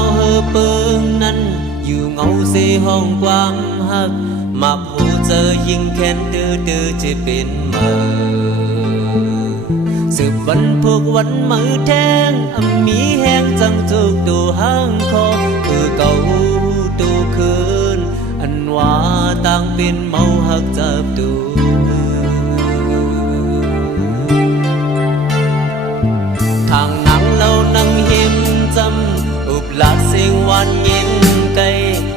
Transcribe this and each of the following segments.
nào hơ bương nănอยู่เงาเสห้องกว้างหักมักหูเจอยิ่งแค้นตื้อจะเป็นมือสืบวันพวกวันมือแทงมีแห้งจังจุกดูห้างคอคือเก่าตูคืนอันว่าต่างเป็นเมาหักจับดูทางหนังเรานั่งเห็นจำอุบหลักเสียงวันเย็นไกล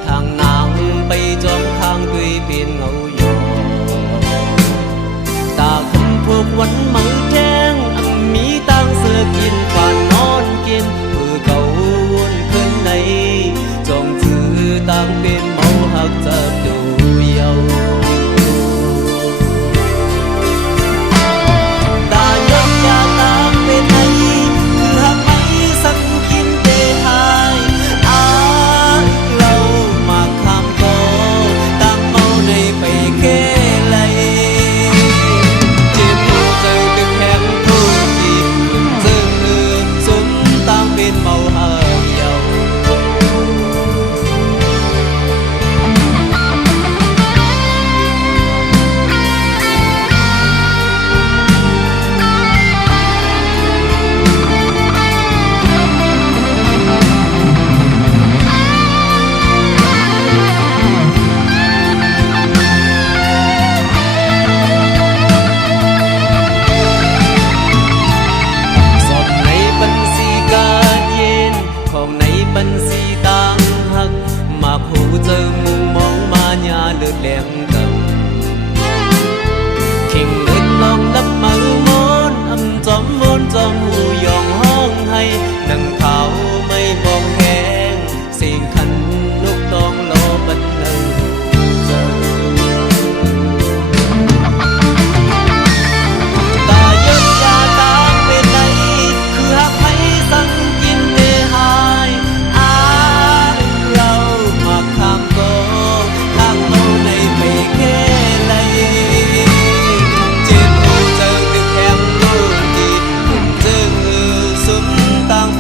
ทางนางไปจอมข้างด้วยเป็นเงาหยอตาคำพวกวันมือแทงมีตังเสือกินผ่านนอนกินเพื่อเก่าวนขึ้นในจองถือต่างเป็นเมาหักจับดูเยาตายกยาตามเป็นไงคือหักไม่สักกินเตหายเรามาข้ามก็ต่างเมาในไปแก่ไหลเจ็บหัวใจดึกแห้งทุกทีเจอสมต่างเป็นเมาหักเยาบัญชีต่างหักมาผูเจอมุงมองมาญาเลือดแหลมกำเข่งเลือดลองนับมือมนจอมมนจอมหูยองห้องให้นั่งเขาไม่มองแหงเสียงขันลูกต้องรอบันเทิงตายกยาตามเป็นไรคือหักให้สั่งกินเตหาย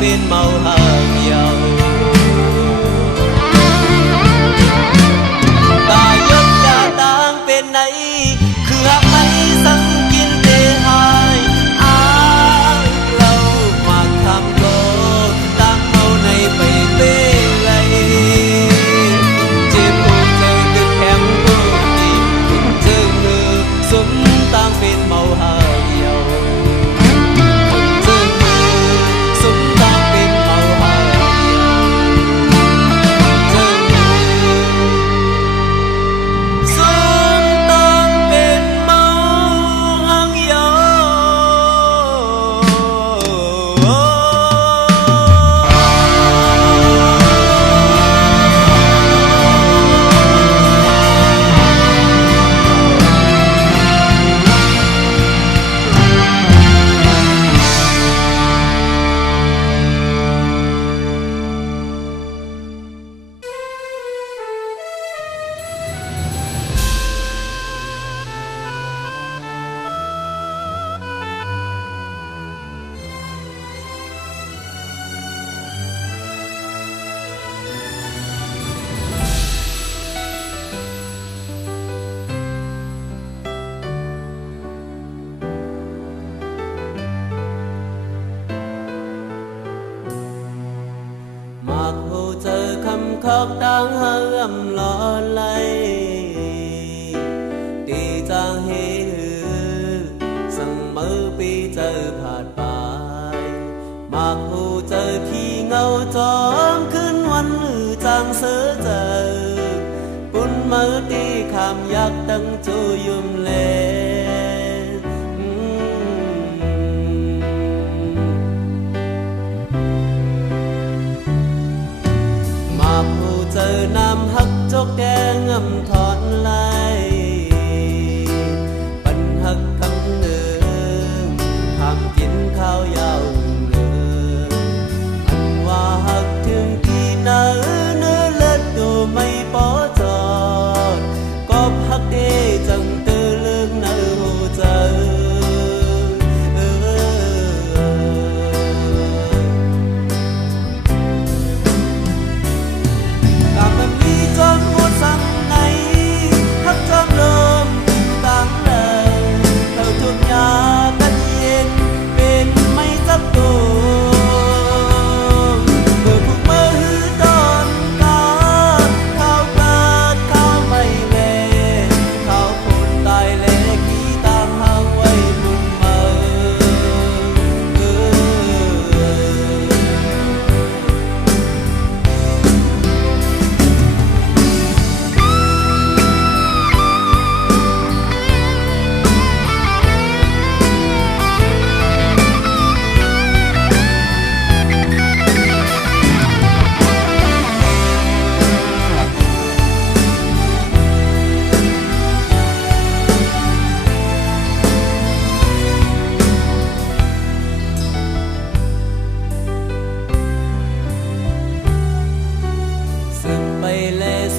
เป็นเมาหักเยาตายกยาต่างเป็นไหนคือหักไม่สั่งกินเตหายเรามาทำโลต่างเมาในไปเป้ไหลเจ็บหัวใจดึกแข็งตัวจีคุณเจอสมต่างเป็นเมาหักเยาเจอคำคอกต่างเฮือมลอไหลตีจางเฮสั่งมือปีเจอผ่านไปมาคูเจอขี้เงาจอมขึ้นวันหือจางเสือเจอปุ่นมือตีคำยักตั้งจูยุ่มเลเจอน้ำหักจกแดงถอนไหลปันหักคำหนึ่งทำกินข้าวยาวเหลืออันว่าหักถึงที่เนื้อเลิศดูไม่พอจอดก็หักเดจังเตอเลือกเนื้อเจอ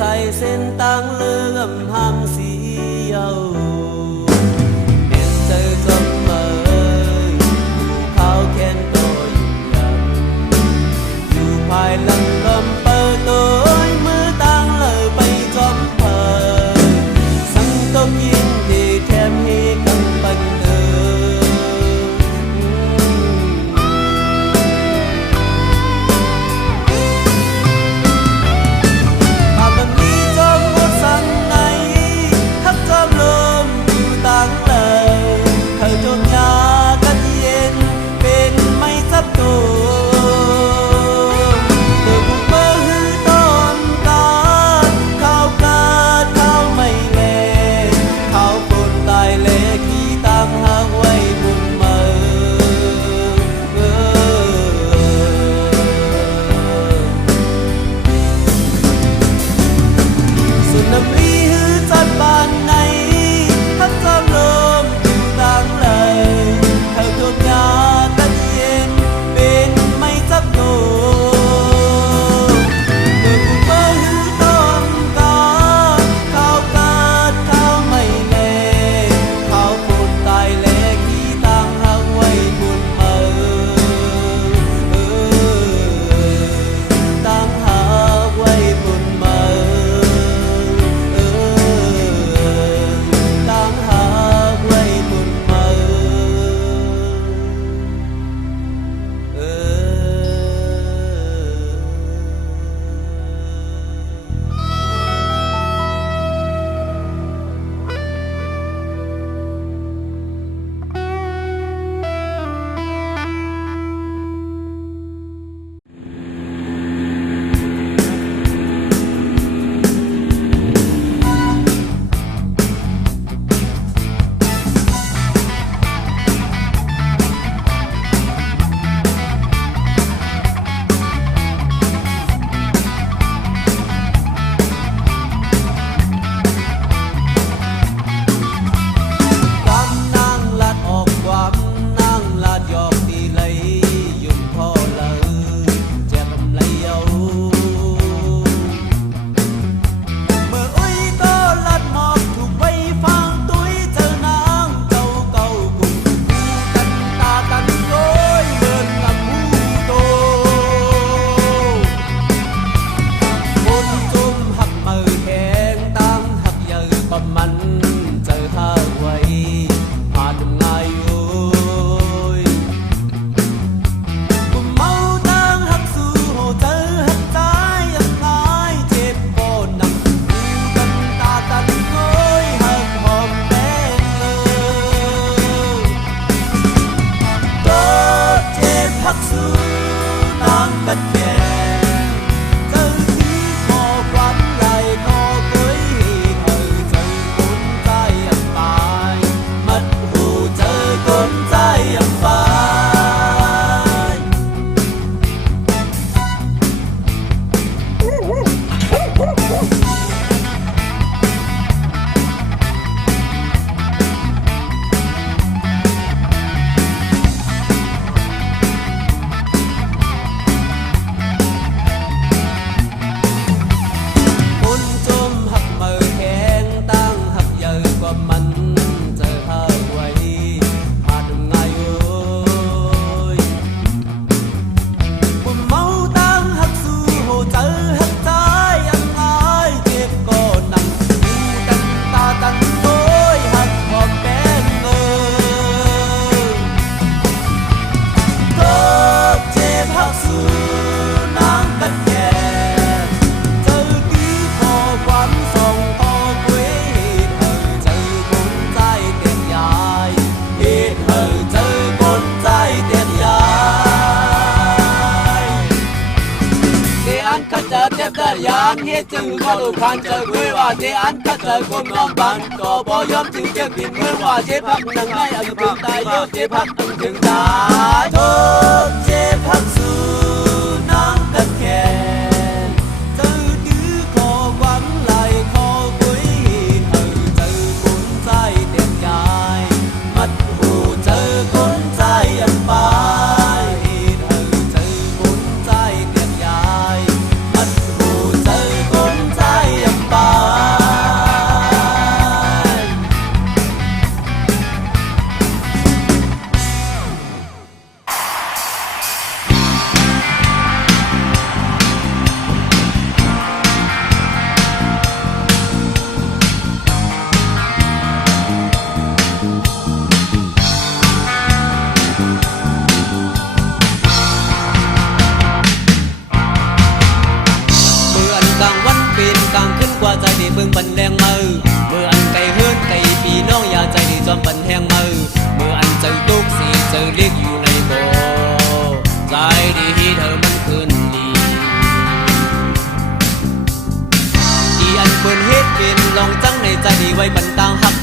sai sen tang lơ âm ham xí yêu đêm trời giông mơ dù khao khen tôi dần dù phải lầm cầm bơ tôi mưa tang lời bay gió phờ sang tôm nhìn thì thêm hi cầm bánh hết chừng có đủ khăn chờ quê hòa thế ăn cắt lời cùng ngon bằng có bó nhóm chừng chiếc tìm quê hòa chế pháp nâng ngay ẩn thường tài yêu chế pháp ẩn thường tài thốt chế pháp sư nắng cất khen từ thứ khó quán lại khó cuối hờ từ cuốn dài đẹp dài mắt hồ từ cuốn dài ẩn bài hờ từ cuốn dài đẹp dài mắt hồ từ cuốn dài ẩn ใจดีเบิ่งปันแรงมือเมื่ออันไก่เฮือนไก่พี่น้องอย่าใจดีจอมปันแหงมือเมื่ออันเจอทุกสีเจอเรียกอยู่ในโบใจดีเธอมันคืนดีที่อันเปิ้นเฮ็ดเป็นลองจังในใจดีไว้ปันต่างหัก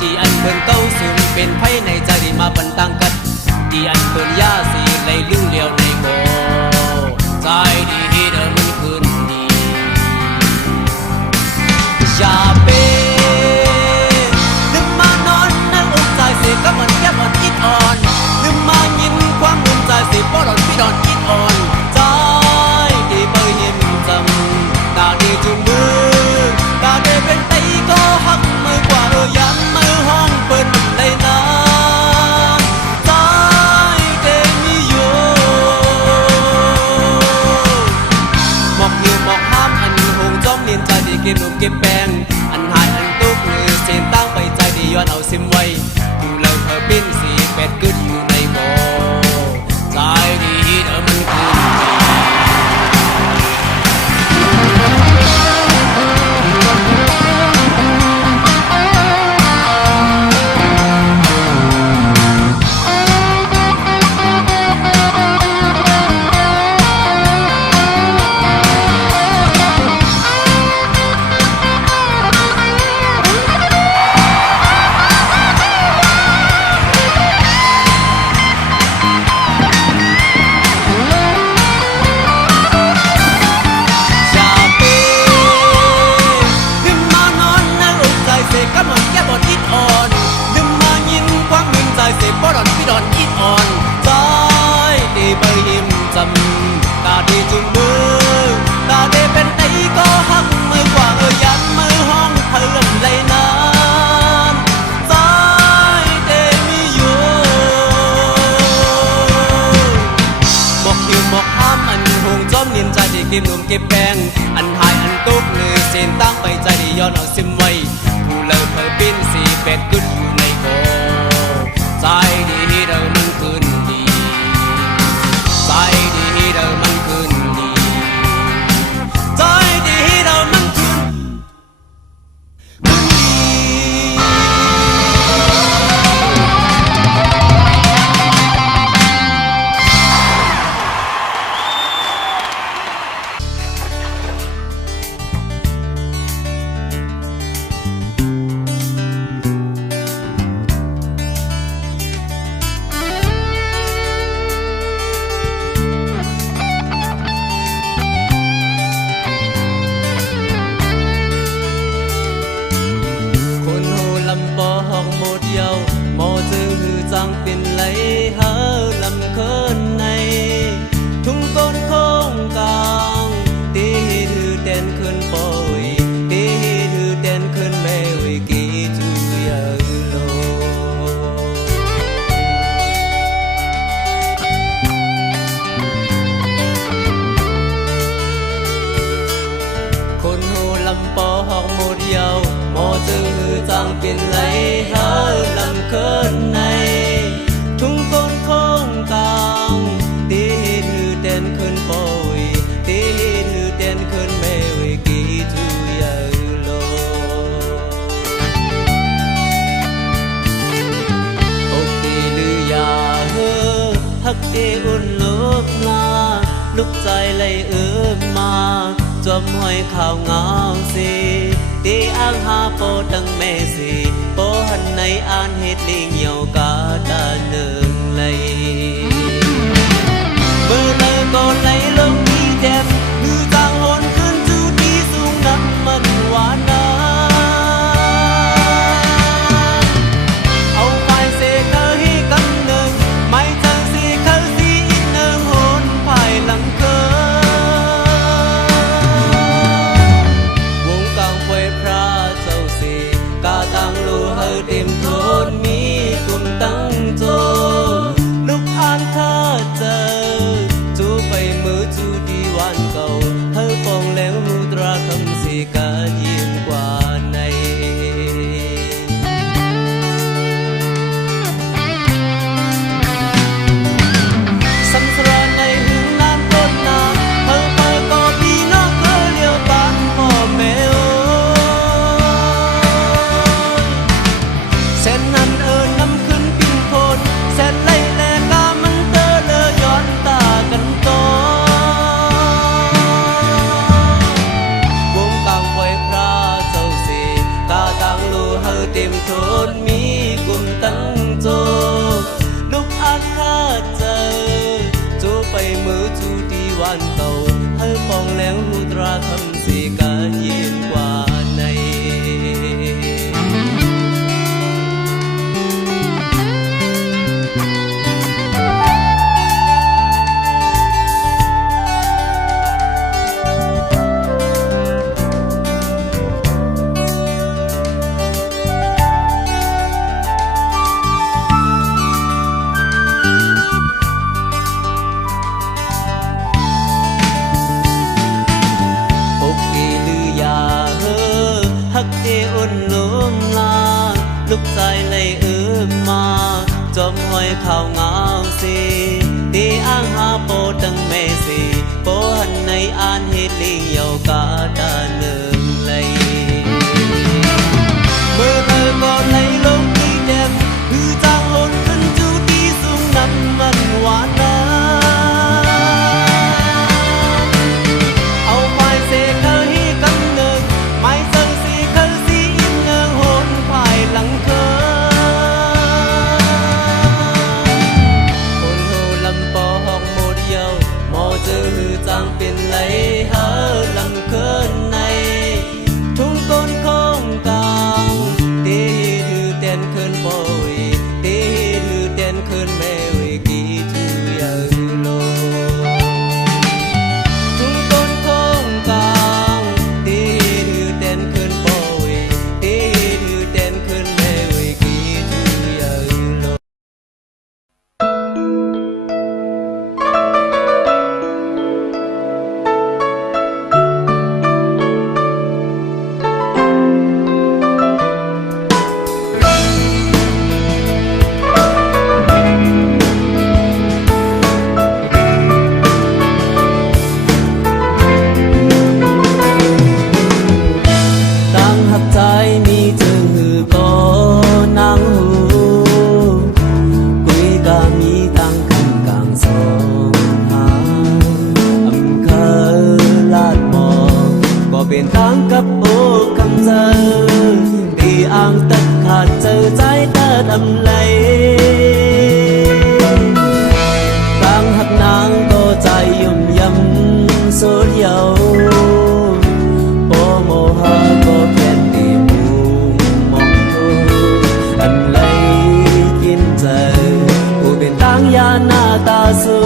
ที่อันเปิ้นเต้าสูงเป็นไผในใจดีมาปันต่างกัดที่อันเปิ้นย่าสีไหลลิ้วเลี้ยวในโบใจดีเธอมันคืนดีอย่าเป็นลืมมานอนนั่งอกใจเสียก็มันแก้มันคิดอ่อนลืมมายินความมืนใจเสียป้อดอนพี่ดอนคิดอ่อนใจดีเบยยิ้มจำตาดีจุงมือตาดีเป็นไตก็หักมือกว่ายันมือห้องเปิดได้นานใจดีมีอยู่หมอกอยู่หมอกห้ามอันหงจ้อมเนียนใจดีเก็บหนุ่มเก็บแป้งอันหายอันตุกมือเส้นตั้งไปใจดีย้อนเอาซิมไว้ดูเลิกเธอปิ้นสีเป็ดกึดอยู่ในบ่อใจดีเธอมันคืนดีป้อดอนพี่ดอนคิดอ่อนใจดีเบยยิ้มจำตาดีจุงมือตาดีเป็นไตก็หักมือกว่ายันมือห้องเพิ่มเลยนานใจดีมีอยู่หมอกหิวหมอกห้ามอันหงจ้อมเนียนใจดีเก็บหนุ่มเก็บแป้งอันหายอันตุกเลยเส้นตั้งไปใจดีย้อนเอาซิมไว้ผู้เลิกเธอปิ้นสีเป็ดกึดอยู่ในโบใจดีเธอมันคืนดีใจดีเธอมันคืนดีใจดีเธอมันคืนดีเป็นไหลหาลำเคินในทุ่งต้นโค้งกลางตีถือเต้นขึ้นปอยตีถือเต้นขึ้นแม่วิกีจูยาโลคนหูลำปอหอกหมดเยาวหมอจือจังเป็นไหลหาลำเคินในทุ่งต้นโค้งกลางตีถือเต้นขึ้นปอยตีถือเต้นขึ้นแม่วิกีจูยาโลอกตีลือยาเฮอฮักเออุ่นลุกนาลุกใจเลยมาจอมห้อยข่าวเงาสีตีอ้างหาโปตังแม่สีโปหันในอ่านเฮ็ดลิงเหี่ยวกาดาเนิงเลยเมื่อเลิกก็ไหลลงที่แจ่มมือจางหนขึ้นจูดีสูงน้ำมันหวานน้เอาไปเสกเธอให้กำเนิงไม่เจอสีเขาสีอีกเนิงหนภายหลังเกิเต็มโทนมีกลุ่มตั้งโจลูกอ่านถ้าเจอจูไปมือจูดีวันก็ ตราคำสีกายินกว่าในลูกใจเลยมาจอมห้อยข่าวเงาสีตีอ้างหาโปตั้งเมสีโปหันในอ่านเหตุลิงเยาวกาดาเนิงเลยเมื่อเธอก็ในลงที่เด็บคือจางหนขึ้นจูที่สูงน้ำมันหวานนะเอาไม้เสกเธอให้กันเนิงไม้เซิงสีเคยสีอินเนิงโหนภายหลังเคยจางเป็นไหลหาลำเคินในทุ่งต้นคงกลางตีถือเต้นเคินปอยตีถือเต้นเคินแม่วิกีถือยาโลทุ่งต้นคงกลางตีถือเต้นเคินปอยตีถือเต้นเคินแม่วิกีถือยาโลเป็นทางกับโอ้คำเจอตีอ่างตัดขาดเจอใจตาดำไหลกลางหักนางก็ใจยุ่มยำสุดเยาโปโมหะก็แค่ตีมุมมองดูอันไหลกินใจผู้เป็นทางยาหน้าตาสู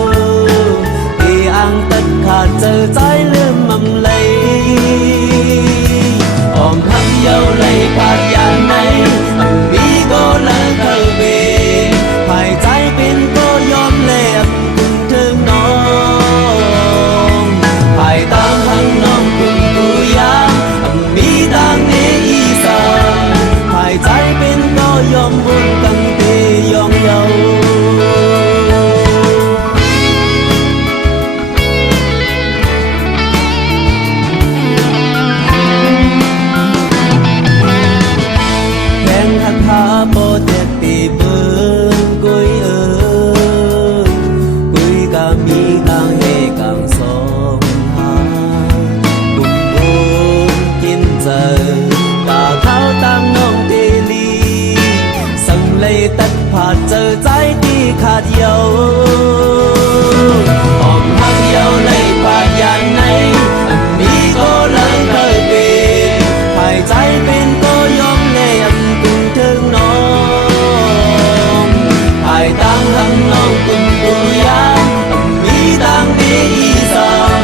ตีอ่างตัดขาดเจอใจลืมมำไหลออมคำเยาเลยขาดอย่างไหนอันมีก็เลยเข้าเวภายใจเป็นก็ยอมเล่มคุณถึงน้องภายตามทางน้องคุณกูยามอันมีต่างเนอีสานภายใจเป็นก็ยอมบุญตั้งแต่ยองเยาโปเต็ดตีเบิงกุยกุยกามีกางเฮกางสองหาบุญบุญกินเจอกาเข้าตามน้องเดลีสังเลยตัดผ่านเจอใจที่ขาดเยาออมหักเยาเลยผ่านอย่างไหนอันนี้ก็เลยเคยเป็นภายใจเป็นก็ยอมเล่มกุงถึงน้องภายตั้งทั้งน้องกุงกุยามมีตั้งดีอีสาน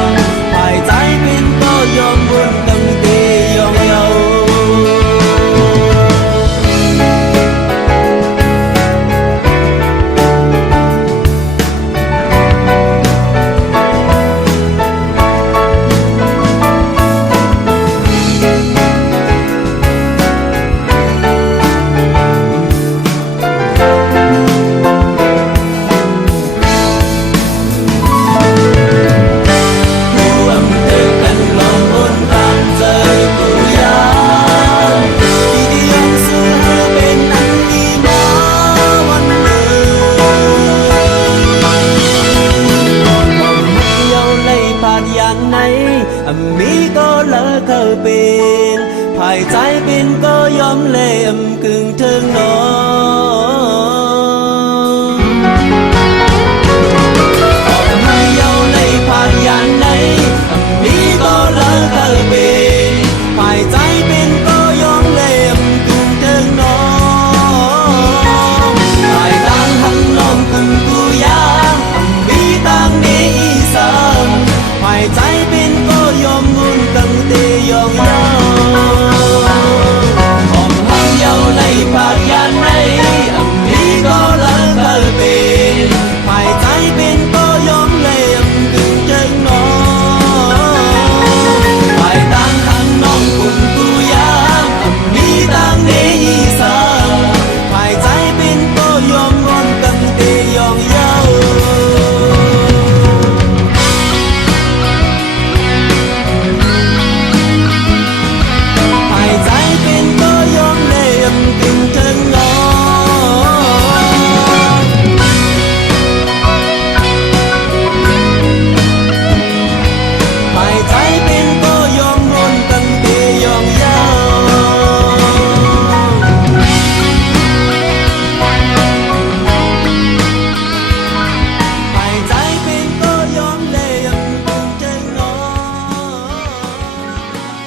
ภายใจเป็นก็ยอมบุญตั้งแต่ยองเยามีก็เลิกเข้าเป็นภายใจเป็นก็ยอมเล่มกึ่งถึงน้อง